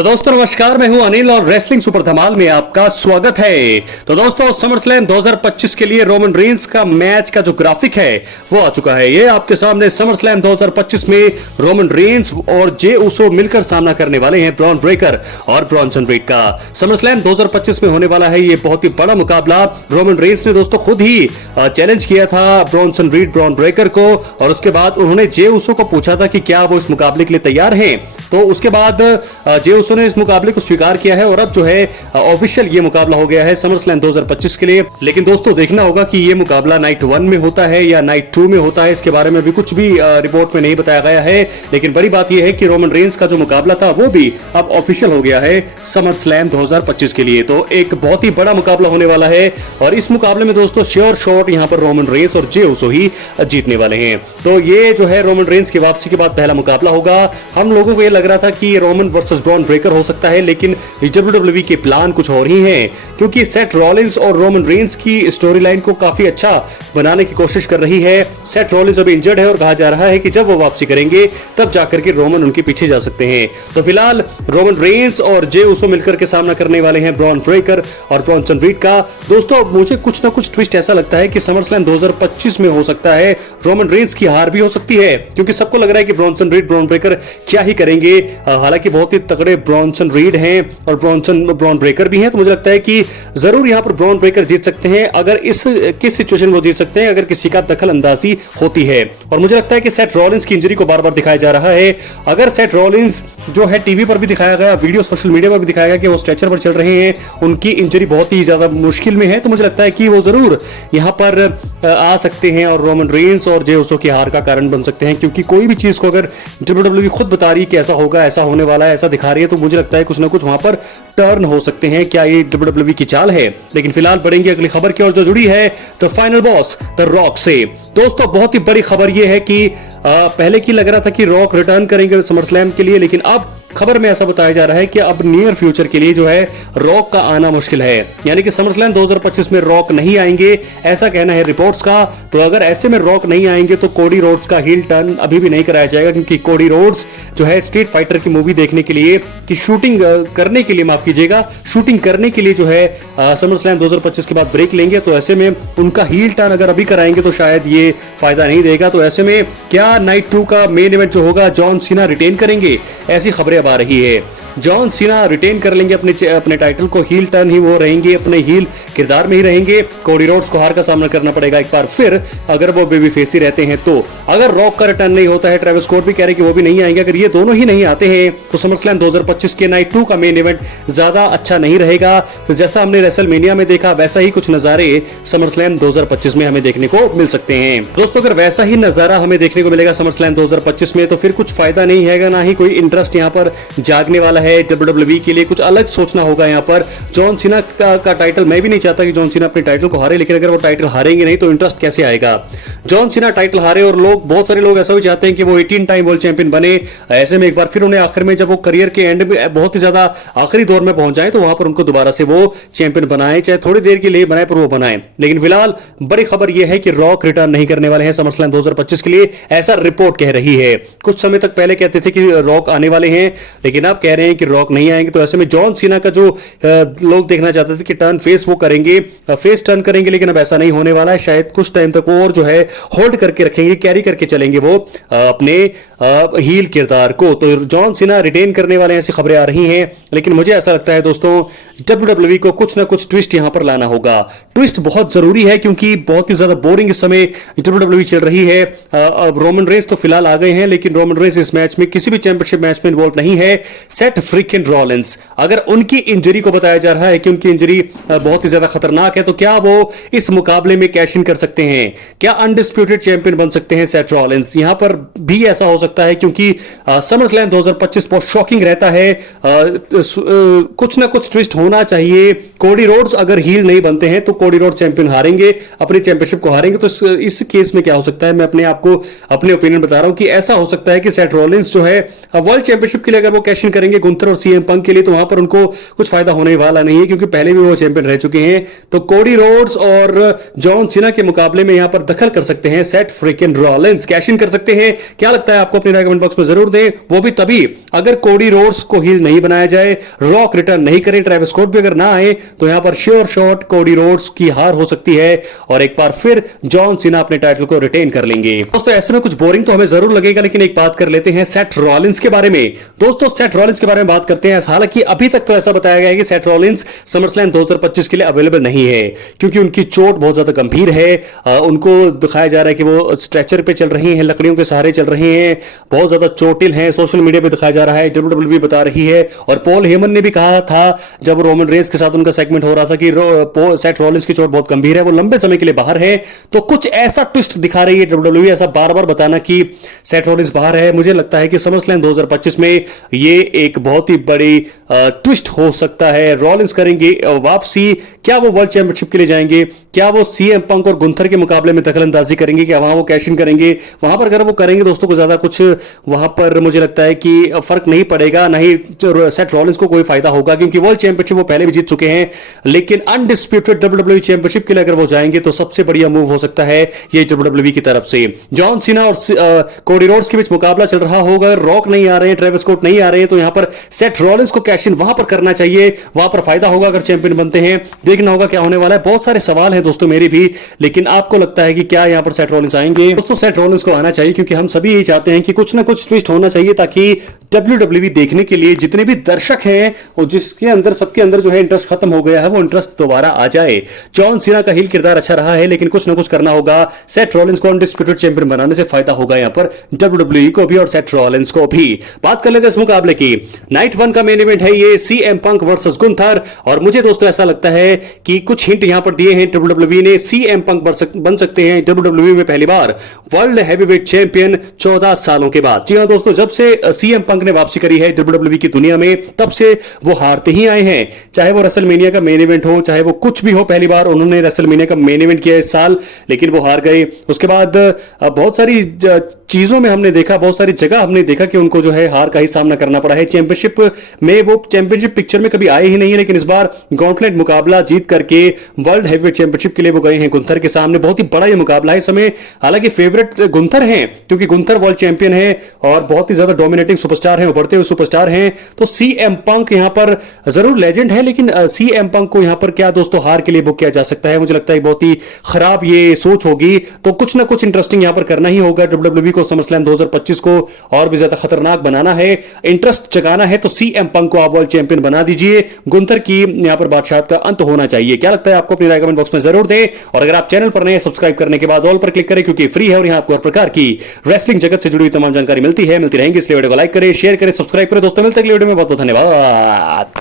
तो दोस्तों नमस्कार, मैं हूं अनिल और रेसलिंग सुपर धमाल में आपका स्वागत है। तो दोस्तों समर स्लैम 2025 के लिए रोमन रेंस का मैच का जो ग्राफिक है वो आ चुका है। ये आपके सामने समर स्लैम 2025 में रोमन रेंस और जे उसो मिलकर सामना करने वाले हैं ब्रॉन ब्रेकर और ब्रॉनसन रीड का। समर स्लैम 2025 में होने वाला है ये बहुत ही बड़ा मुकाबला। रोमन रेंस ने दोस्तों खुद ही चैलेंज किया था ब्रॉनसन रीड ब्रॉन ब्रेकर को, और उसके बाद उन्होंने जे उसो को पूछा था कि क्या वो इस मुकाबले के लिए तैयार हैं। तो उसके बाद जे उसो ने इस मुकाबले को स्वीकार किया है और अब जो है ऑफिशियल ये मुकाबला हो गया है समर स्लैम 2025 के लिए। लेकिन दोस्तों देखना होगा कि ये मुकाबला नाइट 1 में होता है या नाइट 2 में होता है, इसके बारे में भी कुछ भी रिपोर्ट में नहीं बताया गया है। लेकिन बड़ी बात यह है कि रोमन रेंस का जो मुकाबला था वो भी अब ऑफिशियल हो गया है समर स्लैम 2025 के लिए। तो एक बहुत ही बड़ा मुकाबला होने वाला है और इस मुकाबले में दोस्तों श्योर शॉट यहाँ पर रोमन रेंस और जे उसो ही जीतने वाले हैं। तो ये जो है रोमन रेंस की वापसी के बाद पहला मुकाबला होगा। हम लोगों को ये लग रहा था कि रोमन वर्सेस ब्रॉन ब्रेकर हो सकता है, लेकिन WWE के प्लान कुछ और ही हैं, क्योंकि सेथ रॉलिंस और रोमन रेंस की स्टोरी लाइन को काफी अच्छा बनाने की कोशिश कर रही है। सेथ रॉलिंस अभी इंजर्ड है और कहा जा रहा है कि जब वो वापसी करेंगे तब जाकर के रोमन उनके पीछे जा सकते हैं। तो फिलहाल रोमन रेंस और जे उसो मिलकर के सामना करने वाले हैं ब्रॉन ब्रेकर और ब्रॉनसन रीड का। दोस्तों मुझे कुछ ना कुछ ट्विस्ट ऐसा लगता है कि समर स्लैम 2025 में हो सकता है रोमन रेंस की हार भी हो सकती है, क्योंकि सबको लग रहा है कि ब्रॉनसन रीड ब्रॉन ब्रेकर क्या ही करेंगे। हालांकि बहुत ही तगड़े ब्रॉनसन रीड हैं और ब्रॉन ब्रेकर भी हैं, तो मुझे लगता है कि जरूर यहां पर ब्रॉन ब्रेकर जीत सकते हैं। अगर इस किस सिचुएशन में वो जीत सकते हैं, अगर किसी का दखल अंदाजी होती है। और मुझे लगता है कि सेथ रॉलिंस की इंजरी को बार बार दिखाया जा रहा है। अगर सेथ रॉलिंस जो है टीवी पर भी दिखाया गया, वीडियो सोशल मीडिया पर भी दिखाया गया कि वो स्ट्रेचर पर चल रहे हैं, उनकी इंजरी बहुत ही ज्यादा मुश्किल में है, तो मुझे लगता है कि वो जरूर यहां पर आ सकते हैं और रोमन रेंस और जे उसो की हार का कारण बन सकते हैं। क्योंकि कोई भी चीज को अगर WWE खुद बता रही है कि ऐसा होगा, ऐसा होने वाला है, ऐसा दिखा रही है, तो मुझे लगता है कुछ ना कुछ वहां पर टर्न हो सकते हैं। क्या ये WWE की चाल है? लेकिन फिलहाल बढ़ेंगे अगली खबर की ओर जो जुड़ी है the final boss the rock से। दोस्तों बहुत ही बड़ी खबर यह है कि पहले की लग रहा था कि रॉक रिटर्न करेंगे समर स्लैम के लिए, लेकिन अब खबर में ऐसा बताया जा रहा है कि अब नियर फ्यूचर के लिए जो है रॉक का आना मुश्किल है, यानी कि समर स्लैम 2025 में रॉक नहीं आएंगे, ऐसा कहना है रिपोर्ट्स का। तो अगर ऐसे में रॉक नहीं आएंगे तो कोडी रोड्स का हील टर्न अभी भी नहीं कराया जाएगा, क्योंकि कोडी रोड्स जो है स्ट्रीट फाइटर की मूवी देखने के लिए कि शूटिंग करने के लिए, माफ कीजिएगा, शूटिंग करने के लिए जो है समर स्लैम 2025 के बाद ब्रेक लेंगे। तो ऐसे में उनका हील टर्न अगर अभी कराएंगे तो शायद ये फायदा नहीं देगा। तो ऐसे में क्या नाइट 2 का मेन इवेंट जो होगा जॉन सीना रिटेन करेंगे, ऐसी खबरें अब आ रही है। जॉन सीना रिटेन कर लेंगे अपने टाइटल को, हील टर्न ही वो रहेंगे, अपने हील किरदार में ही रहेंगे। कोडी रोड्स को हार का सामना करना पड़ेगा एक बार फिर अगर वो बेबी फेस ही रहते हैं। तो अगर रॉक का रिटर्न नहीं होता है, ट्रेविस स्कॉट भी कह रहे हैं कि वो भी नहीं आएंगे, अगर ये दोनों ही नहीं आते हैं तो समर स्लैम 2025 के नाइट 2 का मेन इवेंट ज्यादा अच्छा नहीं रहेगा। तो जैसा हमने रेसलमेनिया में देखा वैसा ही कुछ नजारे समर स्लैम 2025 में हमें देखने को मिल सकते हैं। दोस्तों अगर वैसा ही नजारा हमें देखने को मिलेगा समर स्लैम 2025 में तो फिर कुछ फायदा नहीं है, ना ही कोई इंटरेस्ट यहाँ पर जागने वाला है। WWE के लिए कुछ अलग सोचना होगा यहाँ पर। जॉन सीना का टाइटल, मैं भी नहीं चाहता कि जॉन सीना अपने टाइटल को हारे, लेकिन अगर वो टाइटल हारेंगे नहीं तो इंटरेस्ट कैसे आएगा। जॉन सीना टाइटल हारे और बहुत सारे लोग ऐसा भी चाहते हैं कि वो 18 टाइम वर्ल्ड चैंपियन बने। ऐसे में एक बार फिर उन्हें आखिर में, जब वो करियर के एंड में बहुत ही ज्यादा आखिरी दौर में पहुंच जाए, तो वहां पर उनको दोबारा से वो चैंपियन बनाए, चाहे थोड़ी देर के लिए बनाए पर वो बनाए। लेकिन फिलहाल बड़ी खबर यह है कि रॉक रिटर्न नहीं करने वाले हैं समर स्लैम 2025 के लिए, ऐसा रिपोर्ट कह रही है। कुछ समय तक पहले कहते थे कि रॉक आने वाले हैं, लेकिन अब कह रहे हैं कि रॉक नहीं आएंगे। तो ऐसे में जॉन सीना का जो लोग देखना चाहते थे कि टर्न फेस वो करेंगे, फेस टर्न करेंगे, लेकिन अब ऐसा नहीं होने वाला है। शायद कुछ टाइम तक और जो है होल्ड करके रखेंगे, कैरी करके चलेंगे वो अपने हील किरदार को। तो जॉन सीना रिटेन करने वाले ऐसी खबरें आ रही हैं। लेकिन मुझे ऐसा लगता है दोस्तों WWE को कुछ ना कुछ ट्विस्ट यहां पर लाना होगा। ट्विस्ट बहुत जरूरी है क्योंकि बहुत ही ज्यादा बोरिंग इस समय WWE चल रही है। अब रोमन रेंस तो फिलहाल आ गए हैं, लेकिन रोमन रेंस इस मैच में किसी भी चैंपियनशिप मैच में इन्वॉल्व नहीं है। सेथ फ्रीकिंग रॉलिंस, अगर उनकी इंजरी को बताया जा रहा है कि उनकी इंजरी बहुत ही ज्यादा खतरनाक है, तो क्या वो इस मुकाबले में कैश इन कर सकते हैं? क्या अनडिस्प्यूटेड चैंपियन बन सकते हैं सेथ रॉलिंस? यहां पर भी ऐसा हो सकता है क्योंकि समर स्लैम 2025 बहुत शॉकिंग रहता है। कुछ ना कुछ ट्विस्ट होना चाहिए। कोडी रोड्स अगर हील नहीं बनते हैं तो कोडी रोड चैंपियन हारेंगे, अपनी चैंपियनशिप को हारेंगे। तो इस केस में क्या हो सकता है, मैं अपने आपको अपने ओपिनियन बता रहा हूं कि ऐसा हो सकता है कि सेथ रॉलिंस जो है वर्ल्ड चैंपियनशिप के लिए अगर वो कैश इन करेंगे, गुंथर और सीएम पंक के लिए, तो वहां पर उनको कुछ फायदा होने वाला नहीं है, क्योंकि पहले भी वो चैंपियन रह चुके हैं। तो कोडी रोड्स और जॉन सीना के मुकाबले में यहां पर दखल कर सकते हैं सेथ फ्रीकिन रॉलिंस, कैश इन कर सकते हैं। क्या लगता है आपको? अपनी राय कमेंट बॉक्स में जरूर दें। वो भी तभी अगर कोडी रोड्स को हील नहीं बनाया जाए, रॉक रिटर्न नहीं करें, ट्रेविस स्कॉट भी अगर ना आए, तो यहां पर श्योर शॉट कोडी रोड्स की हार हो सकती है और एक बार फिर जॉन सीना अपने टाइटल को रिटेन कर लेंगे। दोस्तों ऐसे में कुछ बोरिंग तो हमें जरूर लगेगा, लेकिन एक बात कर लेते हैं सेथ रॉलिंस के बारे में। दोस्तों सेथ रॉलिंस के बारे में बात करते हैं। हालांकि अभी तक तो ऐसा बताया गया है कि सेथ रॉलिंस समरस्लैम 2025 के लिए अवेलेबल नहीं है, क्योंकि उनकी चोट बहुत ज्यादा गंभीर है। उनको दिखाया जा रहा है कि वो स्ट्रेचर पे चल रही हैं, लकड़ियों के सहारे चल रहे हैं, बहुत ज्यादा चोटिल हैं, सोशल मीडिया पे दिखाया जा रहा है, डब्ल्यूडब्ल्यूई बता रही है। और पॉल हेमन ने भी कहा था जब रोमन रेंस के साथ उनका सेगमेंट हो रहा था कि सेथ रॉलिंस की चोट बहुत गंभीर है, वो लंबे समय के लिए बाहर है। तो कुछ ऐसा ट्विस्ट दिखा रही है डब्ल्यूडब्ल्यूई, ऐसा बार बार बताना कि सेथ रॉलिंस बाहर है। मुझे लगता है कि समरस्लैम 2025 में ये एक बहुत ही बड़ी ट्विस्ट हो सकता है। रॉलिंस करेंगे वापसी, क्या वो वर्ल्ड चैंपियनशिप के लिए जाएंगे, क्या वो सीएम पंक और गुंथर के मुकाबले में दखलंदाजी करेंगे, क्या वहां वो कैश इन करेंगे? वहां पर अगर वो करेंगे दोस्तों को ज्यादा कुछ वहां पर मुझे लगता है कि फर्क नहीं पड़ेगा, नहीं सेथ रॉलिंस को कोई फायदा होगा, क्योंकि वर्ल्ड चैंपियनशिप वो पहले भी जीत चुके हैं। लेकिन अनडिस्प्यूटेड डब्ल्यूडब्ल्यूई चैंपियनशिप के लिए अगर वो जाएंगे तो सबसे बढ़िया मूव हो सकता है ये डब्ल्यूडब्ल्यूई की तरफ से। जॉन सीना और कोडी रोड्स के बीच मुकाबला चल रहा होगा, रॉक नहीं आ रहे हैं, ट्रेविस स्कॉट नहीं आ रहे हैं, तो यहां पर सेथ रॉलिंस को कैश इन वहां पर करना चाहिए, वहां पर फायदा होगा अगर चैंपियन बनते हैं। देखना होगा क्या होने वाला है। बहुत सारे सवाल हैं दोस्तों मेरे भी, लेकिन आपको लगता है कि क्या यहां पर सेथ रॉलिंस आएंगे? दोस्तों सेथ रॉलिंस को आना चाहिए, क्योंकि हम सभी यही चाहते हैं कि कुछ ना कुछ ट्विस्ट होना चाहिए, ताकि डब्ल्यूडब्ल्यूई देखने के लिए जितने भी दर्शक हैं और जिसके अंदर सबके अंदर जो है इंटरेस्ट खत्म हो गया है, वो इंटरेस्ट दोबारा आ जाए। जॉन सीना का हील किरदार अच्छा रहा है, लेकिन कुछ ना कुछ करना होगा। सेथ रॉलिंस को अनडिस्प्यूटेड चैंपियन बनाने से फायदा होगा यहां पर डब्ल्यूडब्ल्यूई को भी और सेथ रॉलिंस को भी। बात कर लेते हैं इस मुकाबले की। नाइट 1 का मेन इवेंट है ये सीएम पंक वर्सेस गुंथर, और मुझे दोस्तों ऐसा लगता है कि कुछ हिंट यहां पर दिए हैं डब्ल्यूडब्ल्यूई ने। सीएम पंक बन सकते हैं डब्ल्यूडब्ल्यूई में पहली बार वर्ल्ड हैवीवेट चैंपियन 14 सालों के बाद। जी हां दोस्तों, जब से सीएम पंक ने वापसी करी है डब्ल्यूडब्ल्यूई की दुनिया में, तब से वो हारते ही आए हैं, चाहे वो रेसलमेनिया का मेन इवेंट हो, चाहे वो कुछ भी हो। पहली बार उन्होंने रेसलमेनिया का मेन इवेंट किया इस साल, लेकिन वो हार गए। उसके बाद बहुत सारी चीजों में हमने देखा, बहुत सारी जगह हमने देखा कि उनको जो है हार का ही सामना करना पड़ा है। चैंपियनशिप में वो चैंपियनशिप पिक्चर में कभी आए ही नहीं है, लेकिन इस बार गॉन्टलेट मुकाबला जीत करके वर्ल्ड हैवीवेट चैंपियनशिप के लिए वो गए हैं गुंथर के सामने। बहुत ही बड़ा ये मुकाबला है इस समय। हालांकि फेवरेट गुंथर हैं, क्योंकि गुंथर वर्ल्ड चैंपियन है और बहुत ही ज्यादा डोमिनेटिंग सुपरस्टार हैं, उभरते हुए सुपरस्टार हैं। तो सीएम पंक यहां पर जरूर लेजेंड है, लेकिन सीएम पंक को यहां पर क्या दोस्तों हार के लिए बुक किया जा सकता है? मुझे लगता है बहुत ही खराब ये सोच होगी। तो कुछ ना कुछ इंटरेस्टिंग यहां पर करना ही होगा। डब्ल्यूडब्ल्यूई को समरस्लैम 2025 को और भी ज्यादा खतरनाक बनाना है, इंटरेस्ट जगाना है, तो सीएम पंक को आप वर्ल्ड चैंपियन बना दीजिए। गुंथर की यहां पर बादशाह का अंत होना चाहिए। क्या लगता है आपको? अपनी राय कमेंट बॉक्स में जरूर दें, और अगर आप चैनल पर नए सब्सक्राइब करने के बाद ऑल पर क्लिक करें, क्योंकि फ्री है और यहां आपको हर प्रकार की रेसलिंग जगत से जुड़ी हुई तमाम जानकारी मिलती रहेंगी। इसलिए वीडियो को लाइक करें, शेयर करें, सब्सक्राइब करें। दोस्तों मिलते हैं अगले वीडियो में। बहुत बहुत धन्यवाद।